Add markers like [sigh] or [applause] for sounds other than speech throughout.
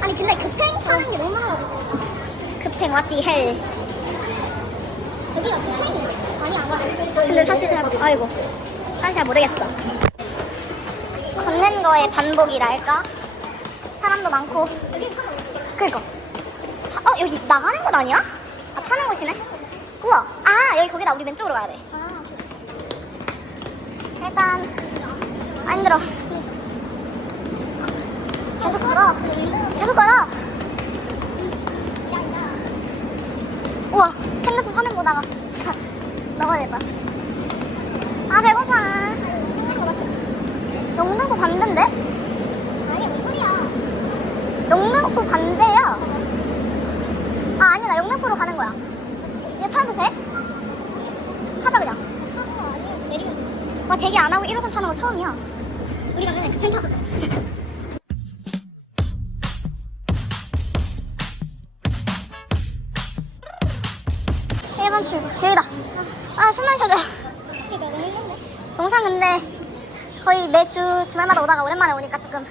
아니 근데 급행 타는 게 너무 많아가지고 급행 왓디 헬. 여기가 급행이 아니 안 근데 사실 잘 아이고 사실 잘 모르겠다. 걷는 거의 반복이랄까? 사람도 많고. 그니까. 어 여기 나가는 곳 아니야? 아 타는 곳이네. 우와. 아 여기 거기다 우리 왼쪽으로 가야 돼. 아 일단 아 힘들어. 계속 걸어. 계속 걸어. 우와 핸드폰 화면 보다가 [laughs] 거야. 아 배고파. 영등포 반대인데? 아니 뭔 소리야 영등포 반대야. 아 아니야 나 영등포로 가는 거야. 이거 타도 돼? 타자 그냥. 타고 아니면 내리면 돼와 대기 안 하고 1호선 타는 거 처음이야. 우리가 맨날 급행 타서 1번 출구 여기다. 아 숨만 쉬어줘. 영상 근데 거의 매주 주말마다 오다가 오랜만에 오니까 조금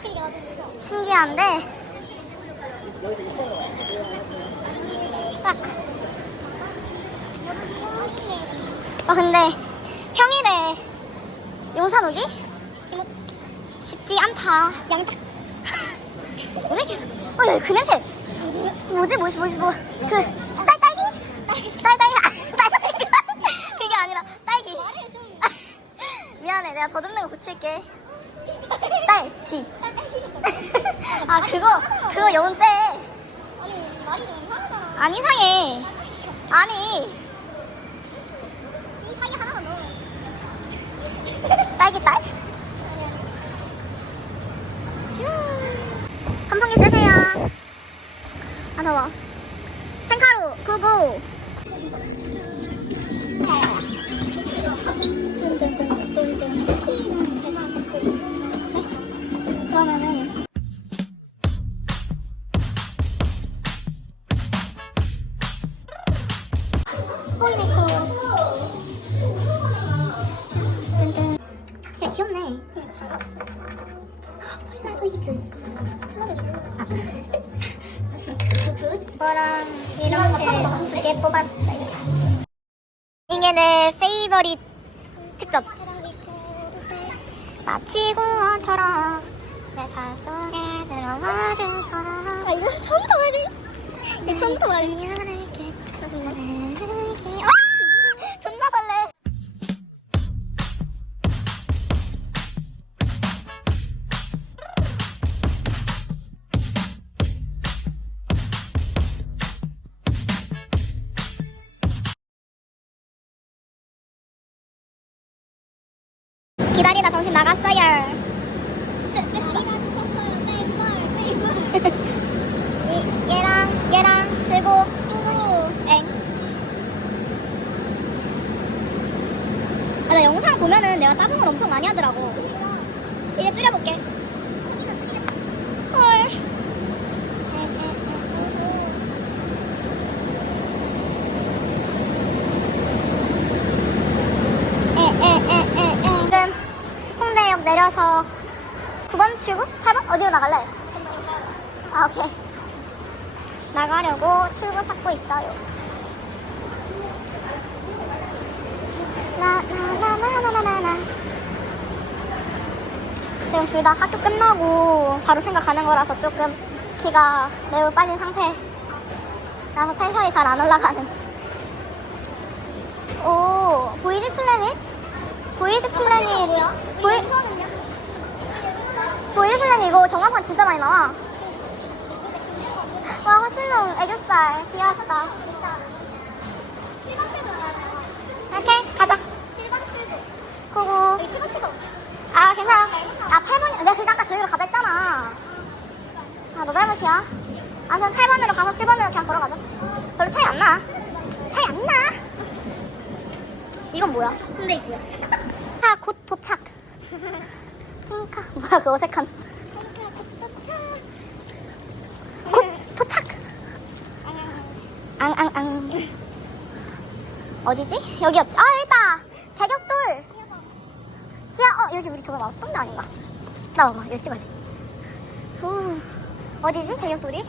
신기한데 딱. 아 근데 평일에 용산 오기 쉽지 않다. 양딱 [laughs] 왜 계속? 어 여기 그 냄새. 뭐지 뭐지 뭐지 뭐. 그 딸, 딸기? 딸, 딸기? 아, 딸기. 그게 아니라 딸기. 말을 좀 미안해 내가 더듬는 거 고칠게. 딸 기. 아 그거 그거 영혼 빼. 아니 말이 좀 이상하잖아 안 이상해. 아니 이 사이 하나만 넣으면 딸기 딸? 아니 선풍기 쓰세요. 아 더워. 포인했어 뜬뜬. 야 귀엽네. 잘 나왔어 폴라도 히트 이거랑 이렇게 두개 뽑았어요. 이게 내 페이버릿 특전. 마치 공원처럼 내삶 속에 들어와준 사람. 아 이거 처음부터 말해 이제 처음부터 말해. 들고 핑구니 엥. 아, 나 영상 보면은 내가 따봉을 엄청 많이 하더라고. 그니까 이제 줄여볼게. 헐. 에에에에에. 지금 홍대역 내려서 9번 출구? 8번? 어디로 나갈래? 아 오케이. 나가려고 출구 찾고 있어요. 나나나나나나나. 지금 둘 다 학교 끝나고 바로 생각하는 거라서 조금 기가 매우 빨린 상태. 라서 텐션이 잘 안 올라가는. 오 보이즈 플래닛? 보이즈 플래닛. 보이 이거는요? 보이즈 플래닛 이거 정화판 진짜 많이 나와. 와 허슬롱 애교살 귀엽다. 7번 출구 알아요 이렇게 가자. 7번 출구 고고. 여기 7번 출구 없어 아 괜찮아. 아 8번 내가 그니까 아까 저기로 가자 했잖아. 아너 잘못이야. 아무튼 8번으로 가서 7번으로 그냥 걸어가자. 별로 차이 안 나. 차이 안 나. 이건 뭐야? 근데 있고요 아곧 도착. [laughs] 킹카 뭐야 그 어색한. 곧 도착. 어디지? 여기였지? 아 여기 있다 대격돌 지하 어 여기 우리 저거 왔던 데 아닌가? 나 봐봐 여기 찍어야 돼 후, 어디지 대격돌이?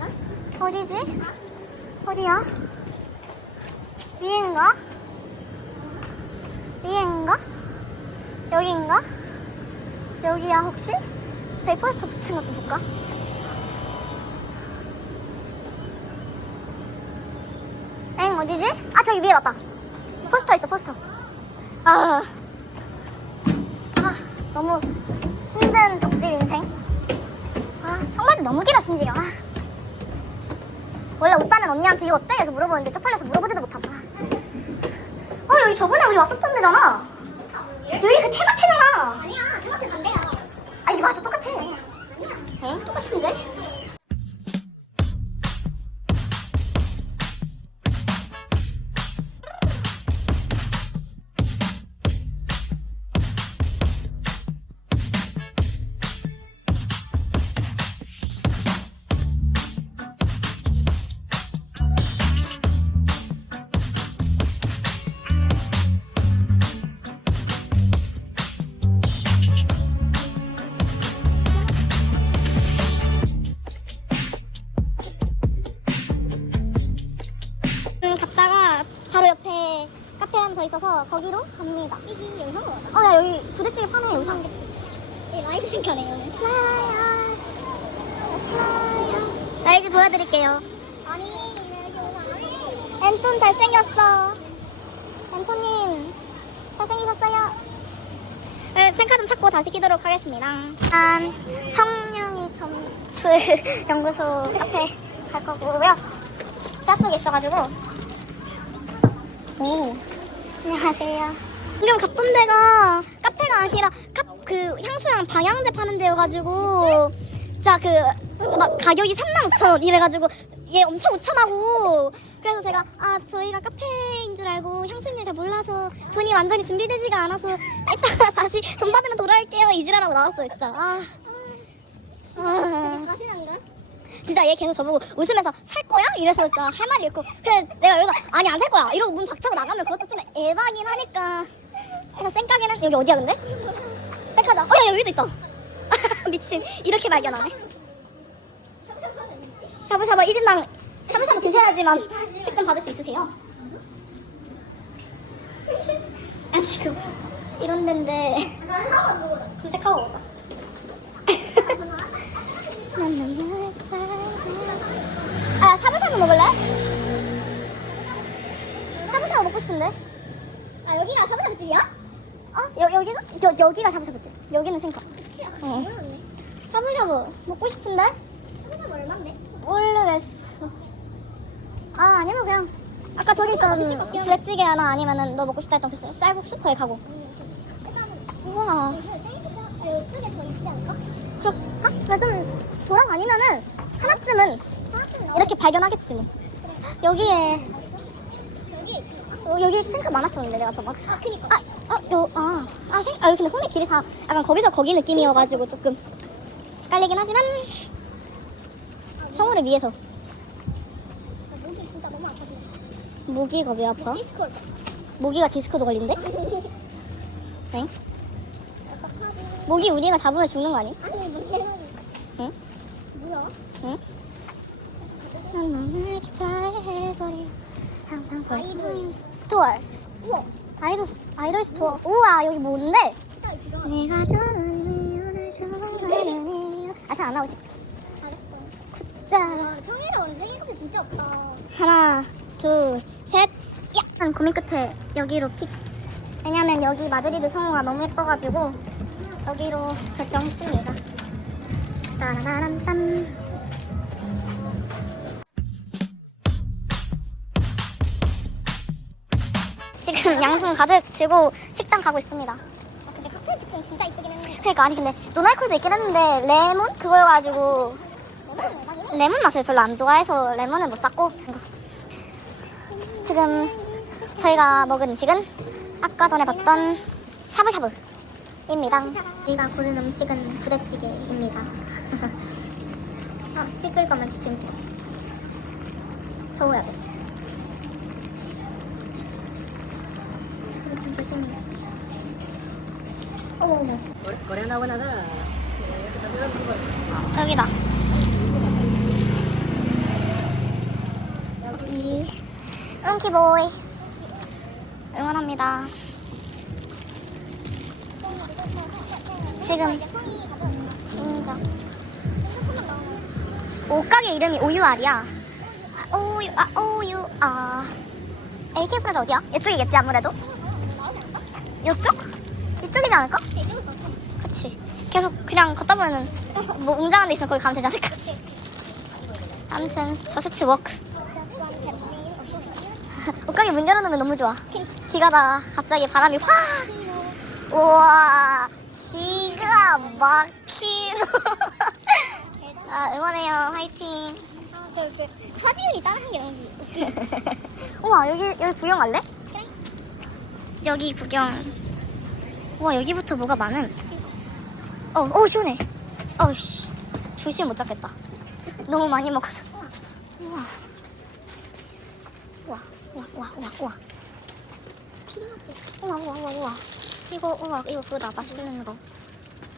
어? 어디지? 어디야? 위에인가? 위에인가? 여기인가? 여기야 혹시? 저기 포스터 붙인 것 좀 볼까? 어디지? 아 저기 위에 맞다 포스터 있어 포스터 아, 아 너무 힘든 덕질 인생 아 청바지 너무 길어 심지어 아. 원래 옷 사는 언니한테 이거 어때? 이렇게 물어보는데 쪽팔려서 물어보지도 못한다 어 여기 저번에 우리 왔었던 데잖아 여기 그 테마테잖아 아니야, 토마토 반대야. 아 이거 맞아 똑같아 아니야. 엥? 똑같은데? 앤톤 잘생겼어. 앤톤님, 잘생기셨어요. 네, 생카 좀 찾고 다시 키도록 하겠습니다. 한 성냥이 점프 연구소 카페 갈 거고요. 지하 쪽에 있어가지고. 오, 안녕하세요. 지금 갔던 데가 카페가 아니라 카, 그 향수랑 방향제 파는 데여가지고 진짜 그 막 가격이 3만 5천 원 이래가지고 얘 엄청 오참하고 그래서 제가 아 저희가 카페인 줄 알고 향수인 줄잘 몰라서 돈이 완전히 준비되지가 않아서 이따가 [laughs] 다시 돈 받으면 돌아올게요. 이지랄하고 나왔어요 진짜. 아, 아. 거? 진짜 얘 계속 저보고 웃으면서 살 거야? 이래서 진짜 할 말이 없고. 그래 내가 여기서 아니 안 살 거야. 이러고 문 박차고 나가면 그것도 좀 에바긴 하니까. 그래서 생각에는 여기 어디야 근데? 백화점. 어야 여기도 있다. [laughs] 미친. 이렇게 발견하네. 샤브샤브 1인당 샤브샤브 드셔야지만 특권 받을 수 있으세요 아 지금 이런 데인데 검색하고 오자 [laughs] 아, 샤브샤브 먹을래? 샤브샤브 먹고 싶은데? 아, 여기가 샤브샤브 집이야? 어? 여, 여기가? 여, 여기가 샤브샤브지. 여기는 생각. 그치, 아까 어. 몰랐네. 샤브샤브 먹고 싶은데? 샤브샤브 얼만데? 모르겠어. 아, 아니면 그냥. 아까 저기 있던 부대찌개 하나 아니면은 너 먹고 싶다 했던 그 쌀- 쌀국수 거기 가고. 우와. 아, 이쪽에 더 있지 않을까? 그럴까? 그냥 좀 돌아다니면은 하나쯤은 하나쯤 이렇게 발견하겠지 뭐. 여기에 여기 있으니까. 어, 여기 싱크 많았었는데 내가 저번 아, 그니까. 아, 아, 요, 아, 아, 생, 아, 근데 홈의 길이 다 약간 거기서 거기 느낌이어가지고 조금 헷갈리긴 하지만 성우를 위해서 아, 목이 진짜 너무 아파서. 모기가 왜 아파? 디스콜. 모기가 디스크도 걸린대? 응? 어떡하지? 모기 우리가 잡으면 죽는 거 아니? 아니, 문제는. 응? 뭐야? 응? 난 너를 좋아해버려 항상 아이돌. 벌써 스토어 우와. 아이돌, 스- 아이돌 스토어 우와 여기 뭔데? 내가 좋아하니 오늘 좋아하니 아잘 안 나오지? 잘했어. 자 아, 평일에 원생이 커피 진짜 없다. 하나, 둘, 한 고민 끝에 여기로 픽. 왜냐면 여기 마드리드 성우가 너무 예뻐가지고 여기로 결정했습니다. 따라라란딴. 지금 [laughs] 양손 가득 들고 식당 가고 있습니다. 아, 근데 칵테일 치킨 진짜 이쁘긴 했네. 그러니까 아니 근데 노날콜도 있긴 했는데 레몬 그거여가지고. 레몬 맛을 별로 안 좋아해서 레몬은 못 샀고 지금 저희가 먹은 음식은 아까 전에 봤던 샤브샤브입니다. 저희가 고른 음식은 부대찌개입니다. 아, [laughs] 찍을 거면 지금 찍어. 저어야 돼. 좀 조심히. 오. 거래 나오나가. 여기다. 이 응키보이. 응원합니다. 지금 인정. 옷가게 이름이 오유알이야. 아, 오유 아 오유 아. AK 프라자 어디야? 이쪽이겠지 아무래도. 이쪽? 이쪽이지 않을까? 그치. 계속 그냥 걷다 보면은 뭐 웅장한 데 있으면 거기 가면 되지 않을까? 아무튼 저스트 워크. [laughs] 옷가게 문 열어놓으면 너무 좋아. 길 가다가 갑자기 바람이 확. 우와. 기가 막히노. [laughs] 아, 응원해요. 화이팅. 사진이 다른 게 너무 우와, 여기, 여기 구경 갈래? 여기 구경. 우와, 여기부터 뭐가 많음. 어, 오, 시원해. 어이씨. 조심 못 잡겠다. 너무 많이 먹어서. 우와. 우와, 우와, 우와, 우와, 우와. 우와, 우와, 우와, 우와. 이거, 우와, 이거 그거다. 맛있는 거.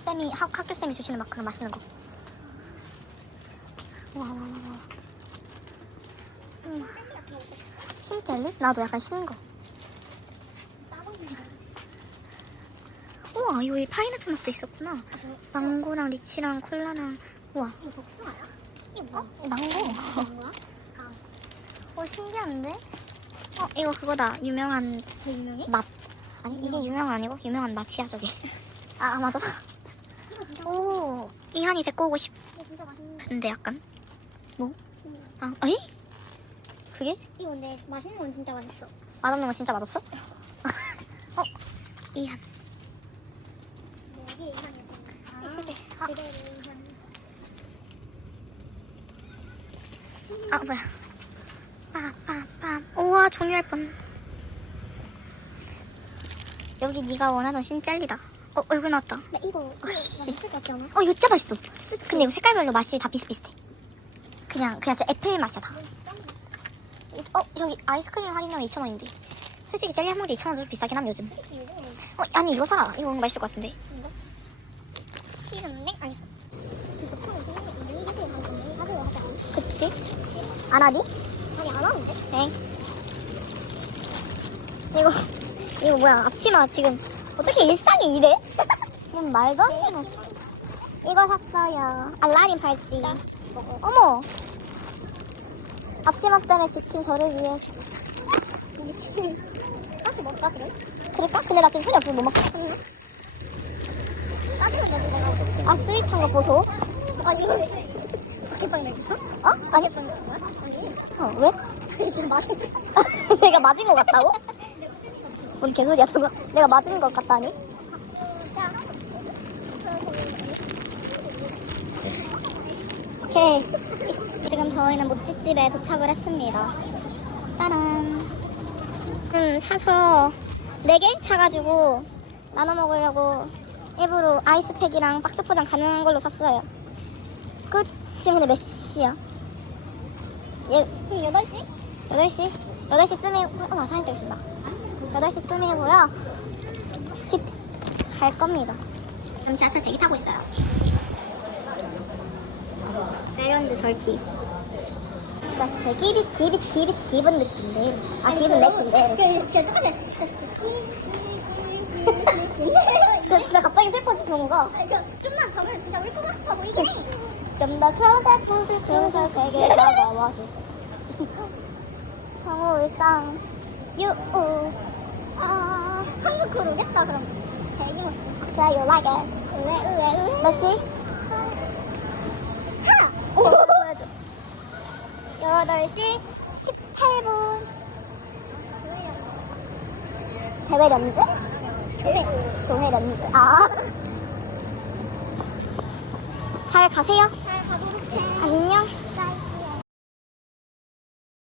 쌤이, 학, 학교 쌤이 주시는 막 그런 맛있는 거. 우와, 우와, 우와. 음. 신젤리? 나도 약간 신는 거. 우와, 여기 파인애플 맛도 있었구나. 망고랑 리치랑 콜라랑. 우와, 이거 복숭아야? 이게 뭐야? 어, 망고. 뭐야? 어, 신기한데? 어, 이거 그거다. 유명한 더 유명해? 맛. 아니, 이게 유명한 아니고 유명한 맛이야, 저기. 아, 아, 맞아. 오, 이한이 데리고 오고 이거 진짜 맛있는 싶은데 약간. 뭐? 아, 에이? 그게? 이거 근데 맛있는 건 진짜 맛있어 맛없는 거 진짜 맛없어? [laughs] 어, 이한. 여기 이상해 아. 아. 그대로 이상 아 뭐야 빠빠빰 우와 종료할 뻔 여기 네가 원하던 신젤리다 어 얼굴 나왔다 어나 이거 이거 맛있을 것 같지 않아? 이거 진짜 맛있어 근데 이거 색깔별로 맛이 다 비슷비슷해 그냥 그냥 진짜 애플 맛이야 다 이- 어 저기 아이스크림 할인하면 2,000원인데 솔직히 젤리 한 봉지 2,000원 좀 비싸긴 함 요즘 어 아니 이거 사 이거 맛있을 것 같은데 싫은데? 알겠어? 그치? 안 하니? 아니 안 하는데? 네. 이거 이거 뭐야 앞치마 지금 어떻게 일상이 이래? [laughs] 이건 말도 안 되는 이거 샀어요 알라딘 팔찌 어머 앞치마 때문에 지친 저를 위해 미친 다시 먹을까 지금? 그럴까? 근데 나 지금 손이 없어서 못 내가 아 스윗한 거 보소 아니 이거 개빵 내줬어? 어? 아니 개빵? 아니 어, 왜? 지금 맞은 [laughs] 내가 맞은 거 같다고? 뭔 개소리야 저거 내가 맞은 것 같다니? 오케이. 지금 저희는 모찌집에 도착을 했습니다. 짜란. 음, 사서 4개 사가지고 나눠 먹으려고 일부러 아이스팩이랑 박스 포장 가능한 걸로 샀어요. 끝. 지금 근데 몇 시야? 예, 8시? 8시? 8시쯤에, 어머, 사진 찍으신다. 8시쯤이고요. 집 갈 겁니다. 지금 지하철 대기 타고 있어요. 세련드 덜티. 진짜 제 기빗, 기빗, 기빗, 기분 느낌인데. 아, 기분 내킨데. 그 근데 진짜 갑자기 슬퍼지, 동우가. 좀만 더 하면 진짜 울것 같아 보이긴 해 좀더 편하게 슬프면서 제게 다가와줘. 정우 울상, 유우. 아 한국으로 오겠다 그럼 대기 멋지 자, you like it. 왜, 왜, 왜? 몇 시? 오, 보여줘. 8시 18분. 대회 렌즈? 동해 렌즈. 아. 잘 가세요. 잘 가도록 해 안녕.